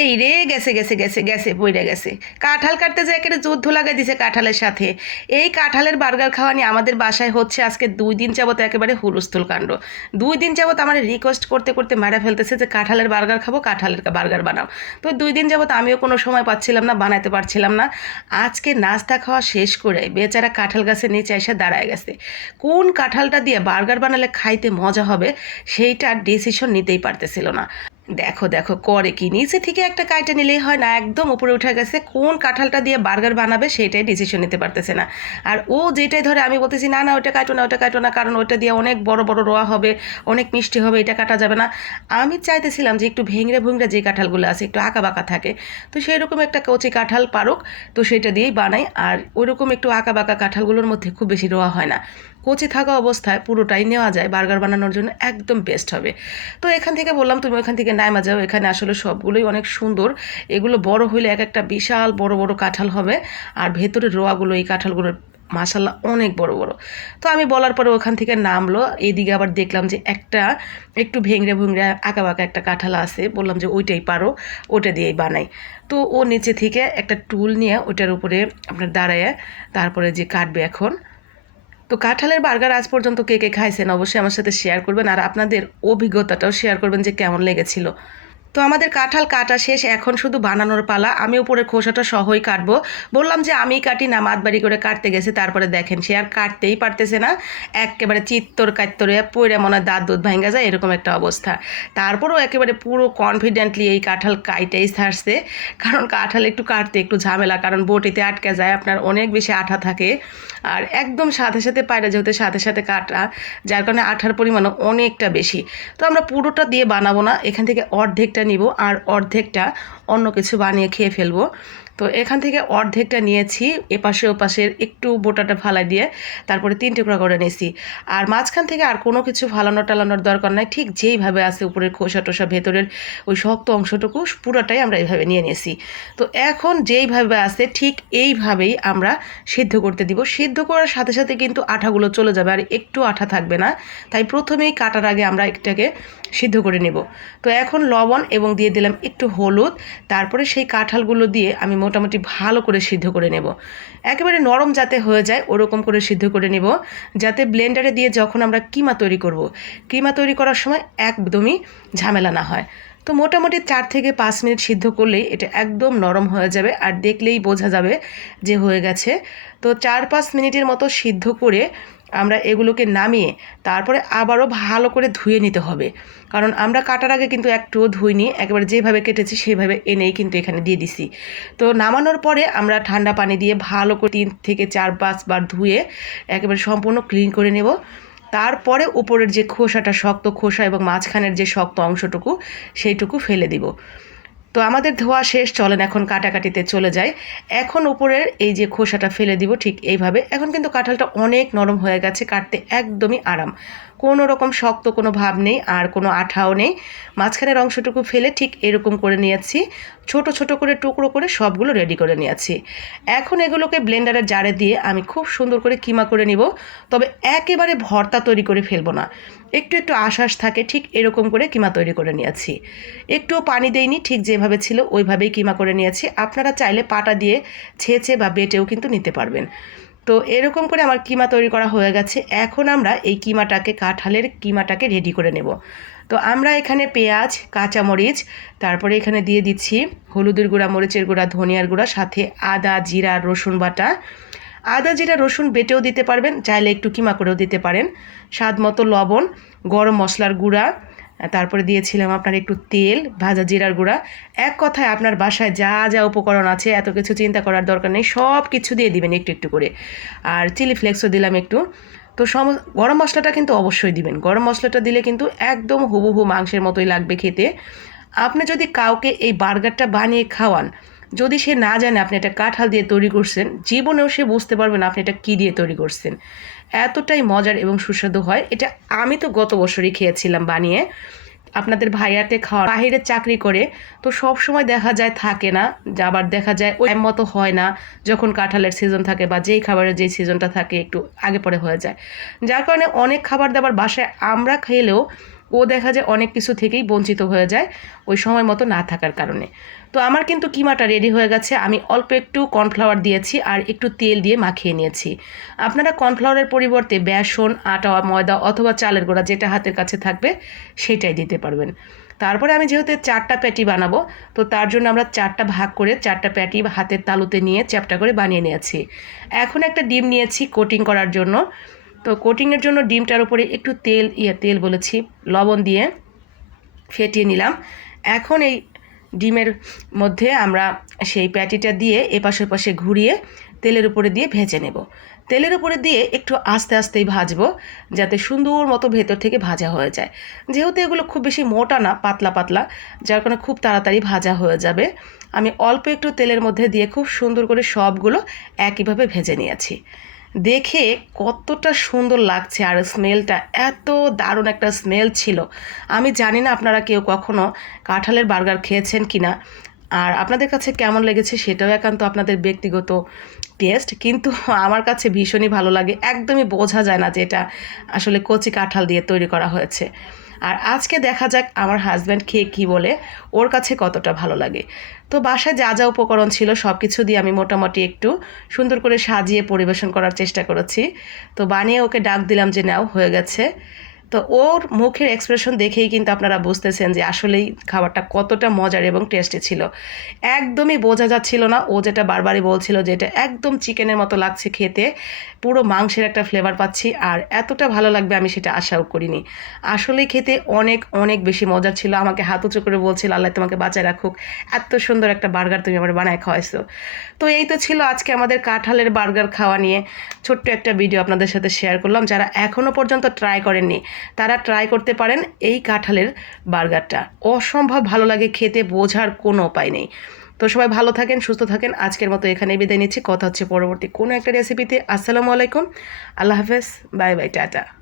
এই রে, গেছে গেছে গেছে গেছে পইরা গেছে। কাঁঠাল কাটতে যে একেবারে যুদ্ধ লাগাই দিছে কাঁঠালের সাথে। এই কাঁঠালের বার্গার খাওয়া নিয়ে আমাদের বাসায় হচ্ছে আজকে দুই দিন যাবত একেবারে হুলস্থুল কাণ্ড। দুই দিন যাবত আমার রিকোয়েস্ট করতে করতে মারা ফেলতেছে যে কাঁঠালের বার্গার খাব, কাঁঠালের বার্গার বানাও। তো দুই দিন যাবত আমিও কোনো সময় পাচ্ছিলাম না বানাতে পারছিলাম না। আজকে নাস্তা খাওয়া শেষ করে বেচারা কাঁঠাল গাছের নিচে এসে দাঁড়ায় গেছে। কোন কাঁঠালটা দিয়ে বার্গার বানালে খাইতে মজা হবে সেইটার ডিসিশন নিতেই পারতেছিল না। দেখো দেখো, করে কি? নিচে থেকে একটা কাইটা নিলেই হয় না, একদম উপরে উঠে গেছে। কোন কাঁঠালটা দিয়ে বার্গার বানাবে সেটাই ডিসিশন নিতে পারতেছে না। আর ও যেটাই ধরে, আমি বলতেছি, না না ওটা কাটো না ওটা কাটো না, কারণ ওটা দিয়ে অনেক বড় বড় রোয়া হবে, অনেক মিষ্টি হবে, এটা কাটা যাবে না। আমি চাইতেছিলাম যে একটু ভেঙড়ে ভুংড়ে যে কাঁঠালগুলো আছে, একটু আঁকা বাঁকা থাকে। তো সেই রকম একটা কচি কাঁঠাল পারুক, তো সেটা দিয়েই বানাই। আর ওইরকম একটু আঁকা বাঁকা কাঁঠালগুলোর মধ্যে খুব বেশি রোয়া হয় না। কচি থাকা অবস্থায় পুরোটাই নেওয়া যায়, বার্গার বানানোর জন্য একদম বেস্ট হবে। তো এখান থেকে বললাম, তুমি ওখান থেকে নাইমা যাও, এখানে আসলে সবগুলোই অনেক সুন্দর। এগুলো বড় হইলে এক একটা বিশাল বড় বড় কাঁঠাল হবে, আর ভেতরের রোয়াগুলো, এই কাঁঠালগুলোর মাসাল্লাহ অনেক বড় বড়। তো আমি বলার পরে ওখান থেকে নামলো, এইদিকে আবার দেখলাম যে একটা একটু ভেঙড়ে ভুংড়ে আঁকা বাঁকা একটা কাঁঠাল আছে, বললাম যে ওইটাই পারো ওটা দিয়েই বানাই। তো ও নিচে থেকে একটা টুল নিয়ে ওটার উপরে আপনার দাঁড়ায়, তারপরে যে কাটবে এখন তো কাঁঠালের বার্গার আজ পর্যন্ত কে কে খাইছেন অবশ্যই আমার সাথে শেয়ার করবেন আর আপনাদের অভিজ্ঞতাটাও শেয়ার করবেন যে কেমন লেগেছিল। তো আমাদের কাঁঠাল কাটা শেষ, এখন শুধু বানানোর পালা। আমি উপরের খোসাটা সহই কাটবো। বললাম যে আমি কাটি না মাতবাড়ি করে কাটতে গেছে, তারপরে দেখেন সে আর কাটতেই পারতেছে না। একেবারে চিত্তর কাত্তরে পইরে মনে দাঁত দুধ ভাঙ্গা যায়, এরকম একটা অবস্থা। তারপরেও একেবারে পুরো কনফিডেন্টলি এই কাঁঠাল কাইটেই ছাড়ছে কারণ কাঁঠাল একটু কাটতে একটু ঝামেলা, কারণ বটিতে আটকে যায়, আপনার অনেক বেশি আঠা থাকে। আর একদম সাথে সাথে পায়রা যেহেতু সাথে সাথে কাটা, যার কারণে আঠার পরিমাণও অনেকটা বেশি। তো আমরা পুরোটা দিয়ে বানাবো না, এখান থেকে অর্ধেকটা নিব আর অর্ধেকটা অন্য কিছু বানিয়ে খেয়ে ফেলব। তো এখান থেকে অর্ধেকটা নিয়েছি, এপাশে ওপাশের একটু বোটাটা ফালাই দিয়ে তারপরে তিন টুকরা করে নিয়েছি। আর মাঝখান থেকে আর কোনো কিছু ফালানো টালানোর দরকার নাই, ঠিক যেইভাবে আছে উপরের খোসা টোসা ভেতরের ওই শক্ত অংশটুকু পুরোটাই আমরা এইভাবে নিয়ে নিয়েছি। তো এখন যেইভাবে আছে ঠিক এইভাবেই আমরা সিদ্ধ করতে দিব। সিদ্ধ করার সাথে সাথে কিন্তু আঠাগুলো চলে যাবে আর একটু আঠা থাকবে না, তাই প্রথমেই কাটার আগে আমরা এটাকে সিদ্ধ করে নেব। তো এখন লবণ এবং দিয়ে দিলাম একটু হলুদ, তারপরে সেই কাঁঠালগুলো দিয়ে আমি মোটামুটি ভালো করে সিদ্ধ করে নেব। একেবারে নরম যাতে হয়ে যায়, ওরকম করে সিদ্ধ করে নেব। যাতে ব্লেন্ডারে দিয়ে যখন আমরা কিমা তৈরি করব, কিমা তৈরি করার সময় একদমই ঝামেলা না হয়। তো মোটামুটি চার থেকে পাঁচ মিনিট সিদ্ধ করলেই এটা একদম নরম হয়ে যাবে আর দেখলেই বোঝা যাবে যে হয়ে গেছে। তো চার পাঁচ মিনিটের মতো সিদ্ধ করে আমরা এগুলোকে নামিয়ে তারপরে আবারও ভালো করে ধুয়ে নিতে হবে। কারণ আমরা কাটার আগে কিন্তু একটুও ধুইনি, একেবারে যেভাবে কেটেছি সেভাবে এনেই কিন্তু এখানে দিয়ে দিছি। তো নামানোর পরে আমরা ঠান্ডা পানি দিয়ে ভালো করে তিন থেকে চার পাঁচবার ধুয়ে একেবারে সম্পূর্ণ ক্লিন করে নেব। তারপরে উপরের যে খোসাটা, শক্ত খোসা এবং মাঝখানের যে শক্ত অংশটুকু, সেইটুকু ফেলে দিব। তো আমাদের ধোয়া শেষ, চলেন এখন কাটাকাটিতে চলে যায় এখন উপরের এই যে খোসাটা ফেলে দিব ঠিক এইভাবে। এখন কিন্তু কাঁঠালটা অনেক নরম হয়ে গেছে, কাটতে একদমই আরাম। কোনো রকম শক্ত কোনো ভাব নেই, আর কোনো আঠাও নেই। মাঝখানের অংশটুকু ফেলে ঠিক এরকম করে নিয়েছি। ছোট ছোট করে টুকরো করে সবগুলো রেডি করে নিয়েছি। এখন এগুলোকে ব্লেন্ডারের জারে দিয়ে আমি খুব সুন্দর করে কিমা করে নিব, তবে একেবারে ভর্তা তৈরি করে ফেলব না। একটু একটু আশ্বাস থাকে, ঠিক এরকম করে কিমা তৈরি করে নিয়েছি। একটুও পানি দেইনি, ঠিক যেভাবে ছিল ওইভাবেই কিমা করে নিয়েছি। আপনারা চাইলে পাটা দিয়ে ছেঁচে বা বেটেও কিন্তু নিতে পারবেন। তো এরকম করে আমার কিমা তৈরি করা হয়ে গেছে। এখন আমরা এই কিমাটাকে, কাঁঠালের কিমাটাকে রেডি করে নেব। তো আমরা এখানে পেঁয়াজ, কাঁচামরিচ, তারপরে এখানে দিয়ে দিচ্ছি হলুদের গুঁড়া, মরিচের গুঁড়া, ধনিয়ার গুঁড়া, সাথে আদা, জিরা, রসুন বাটা। আদা, জিরা, রসুন বেটেও দিতে পারবেন, চাইলে একটু কিমা করেও দিতে পারেন। স্বাদ মতো লবণ, গরম মশলার গুঁড়া তারপরে দিয়েছিলাম আপনার একটু তেল, ভাজা জিরার গুঁড়া। এক কথায় আপনার বাসায় যা যা উপকরণ আছে, এত কিছু চিন্তা করার দরকার নেই, সব কিছু দিয়ে দিবেন একটু একটু করে। আর চিলি ফ্লেক্সও দিলাম একটু। তো সম, গরম মশলাটা কিন্তু অবশ্যই দিবেন। গরম মশলাটা দিলে কিন্তু একদম হুবহু মাংসের মতোই লাগবে খেতে। আপনি যদি কাউকে এই বার্গারটা বানিয়ে খাওয়ান যদি সে না জানে আপনি এটা কাঁঠাল দিয়ে তৈরি করছেন, জীবনেও সে বুঝতে পারবে না আপনি এটা কী দিয়ে তৈরি করছেন। এতটাই মজার এবং সুস্বাদু হয়। এটা আমি তো গত বছরই খেয়েছিলাম বানিয়ে। আপনাদের ভাইয়াকে খাওয়া বাহিরে চাকরি করে, তো সব সময় দেখা যায় থাকে না, আবার দেখা যায় ওই মতো হয় না, যখন কাঁঠালের সিজন থাকে বা যেই খাবারের যেই সিজনটা থাকে একটু আগে পরে হয়ে যায়। যার কারণে অনেক খাবার দাবার বাসায় আমরা খেলেও ও দেখা যায় অনেক কিছু থেকেই বঞ্চিত হয়ে যায় ওই সময় মতো না থাকার কারণে। তো আমার কিন্তু কিমাটা রেডি হয়ে গেছে, আমি অল্প একটু কর্নফ্লাওয়ার দিয়েছি আর একটু তেল দিয়ে মাখিয়ে নিয়েছি। আপনারা কর্নফ্লাওয়ারের পরিবর্তে বেসন, আটা, ময়দা অথবা চালের গোড়া যেটা হাতের কাছে থাকবে সেটাই দিতে পারবেন। তারপরে আমি যেহেতু চারটা প্যাটি বানাবো, তো তার জন্য আমরা চারটা ভাগ করে চারটা প্যাটি হাতের তালুতে নিয়ে চ্যাপটা করে বানিয়ে নিয়েছি। এখন একটা ডিম নিয়েছি কোটিং করার জন্য। তো কোটিংয়ের জন্য ডিমটার উপরে একটু তেল ইয়ে তেল বলেছি, লবণ দিয়ে ফেটিয়ে নিলাম। এখন এই ডিমের মধ্যে আমরা সেই প্যাটিটা দিয়ে এপাশে পাশে ঘুরিয়ে তেলের উপরে দিয়ে ভেজে নেব। তেলের উপরে দিয়ে একটু আস্তে আস্তেই ভাজবো, যাতে সুন্দর মতো ভেতর থেকে ভাজা হয়ে যায়। যেহেতু এগুলো খুব বেশি মোটা না, পাতলা পাতলা, যার কারণে খুব তাড়াতাড়ি ভাজা হয়ে যাবে। আমি অল্প একটু তেলের মধ্যে দিয়ে খুব সুন্দর করে সবগুলো একইভাবে ভেজে নিয়েছি। দেখে কতটা সুন্দর লাগছে আর স্মেলটা এত দারুণ একটা স্মেল ছিল। আমি জানি না আপনারা কেউ কখনো কাঁঠালের বার্গার খেয়েছেন কি না আর আপনাদের কাছে কেমন লেগেছে সেটাও একান্ত আপনাদের ব্যক্তিগত টেস্ট কিন্তু আমার কাছে ভীষণই ভালো লাগে। একদমই বোঝা যায় না যে এটা আসলে কচি কাঁঠাল দিয়ে তৈরি করা হয়েছে। আর আজকে দেখা যাক আমার হাজব্যান্ড খেয়ে কী বলে, ওর কাছে কতটা ভালো লাগে। তো বাসায় যা যা উপকরণ ছিল সব কিছু দিয়ে আমি মোটামুটি একটু সুন্দর করে সাজিয়ে পরিবেশন করার চেষ্টা করেছি। তো বানিয়ে ওকে ডাক দিলাম যে, নাও, হয়ে গেছে। তো ওর মুখের এক্সপ্রেশন দেখেই কিন্তু আপনারা বুঝতেছেন যে আসলেই খাবারটা কতটা মজার এবং টেস্টি ছিল। একদমই বোঝা যাচ্ছিল না, ও যেটা বারবারই বলছিল যে এটা একদম চিকেনের মতো লাগছে খেতে, পুরো মাংসের একটা ফ্লেভার পাচ্ছি আর এতটা ভালো লাগবে আমি সেটা আশাও করিনি। আসলেই খেতে অনেক অনেক বেশি মজার ছিল। আমাকে হাত উঁচু করে বলছিল, আল্লাহ তোমাকে বাঁচায় রাখুক। এত সুন্দর একটা বার্গার তুমি আমার বানায় খাওয়াইছো। তো এই তো ছিল আজকে আমাদের কাঁঠালের বার্গার খাওয়া নিয়ে। ছোট্ট একটা ভিডিও আপনাদের সাথে শেয়ার করলাম। যারা এখনও পর্যন্ত ট্রাই করেননি তারা ট্রাই করতে পারেন এই কাঁঠালের বার্গারটা। অসম্ভব ভালো লাগে খেতে, বোঝার কোনো উপায় নেই। তো সবাই ভালো থাকেন, সুস্থ থাকেন। আজকের মতো এখানে বিদায় নিচ্ছি। কথা হচ্ছে পরবর্তী কোনো একটা রেসিপিতে আসসালামু আলাইকুম। আল্লাহ হাফেজ। Bye bye, tata.